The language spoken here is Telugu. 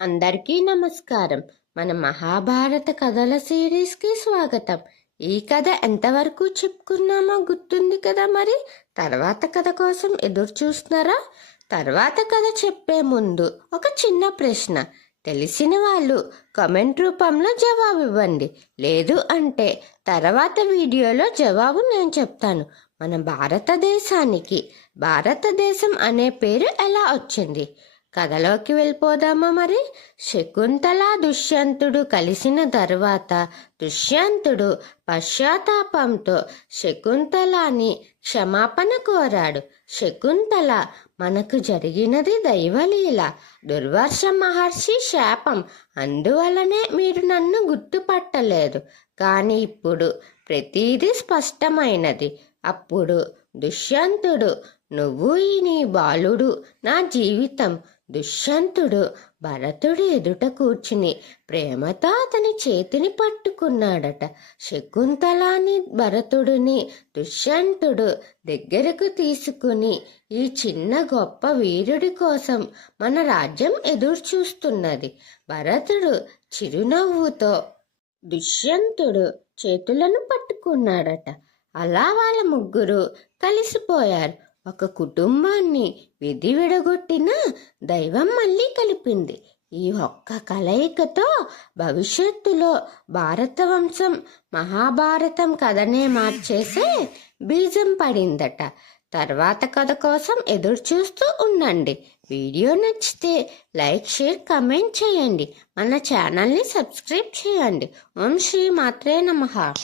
అందరికీ నమస్కారం. మన మహాభారత కథల సిరీస్కి స్వాగతం. ఈ కథ ఎంతవరకు చెప్పుకున్నామో గుర్తుంది కదా. మరి తర్వాత కథ కోసం ఎదురు చూస్తున్నారా? తర్వాత కథ చెప్పే ముందు ఒక చిన్న ప్రశ్న. తెలిసిన వాళ్ళు కామెంట్ రూపంలో జవాబు ఇవ్వండి. లేదు అంటే తర్వాత వీడియోలో జవాబు నేను చెప్తాను. మన భారతదేశానికి భారతదేశం అనే పేరు ఎలా వచ్చింది? కథలోకి వెళ్ళిపోదామా మరి. శకుంతల దుష్యంతుడు కలిసిన తర్వాత దుష్యంతుడు పశ్చాత్తాపంతో శకుంతలని క్షమాపణ కోరాడు. శకుంతల, మనకు జరిగినది దైవలీల, దుర్వాస మహర్షి శాపం, అందువలనే మీరు నన్ను గుర్తుపట్టలేదు. కానీ ఇప్పుడు ప్రతిదీ స్పష్టమైనది. అప్పుడు దుష్యంతుడు, నువ్వు నీ బాలుడు, నా జీవితం. దుష్యంతుడు భరతుడు ఎదుట కూర్చుని ప్రేమతో అతని చేతిని పట్టుకున్నాడట. శకుంతలాని భరతుడిని దుష్యంతుడు దగ్గరకు తీసుకుని, ఈ చిన్న గొప్ప వీరుడి కోసం మన రాజ్యం ఎదురు చూస్తున్నది. భరతుడు చిరునవ్వుతో దుష్యంతుడు చేతులను పట్టుకున్నాడట. అలా వాళ్ళ ముగ్గురు కలిసిపోయారు. ఒక కుటుంబాన్ని విధి విడగొట్టిన దైవం మళ్ళీ కలిపింది. ఈ ఒక్క కలయికతో భవిష్యత్తులో భారత వంశం మహాభారతం కథనే మార్చేసే బీజం పడిందట. తర్వాత కథ కోసం ఎదురు చూస్తూ ఉండండి. వీడియో నచ్చితే లైక్, షేర్, కమెంట్ చేయండి. మన ఛానల్ని సబ్స్క్రైబ్ చేయండి. ఓం శ్రీ మాత్రే నమః.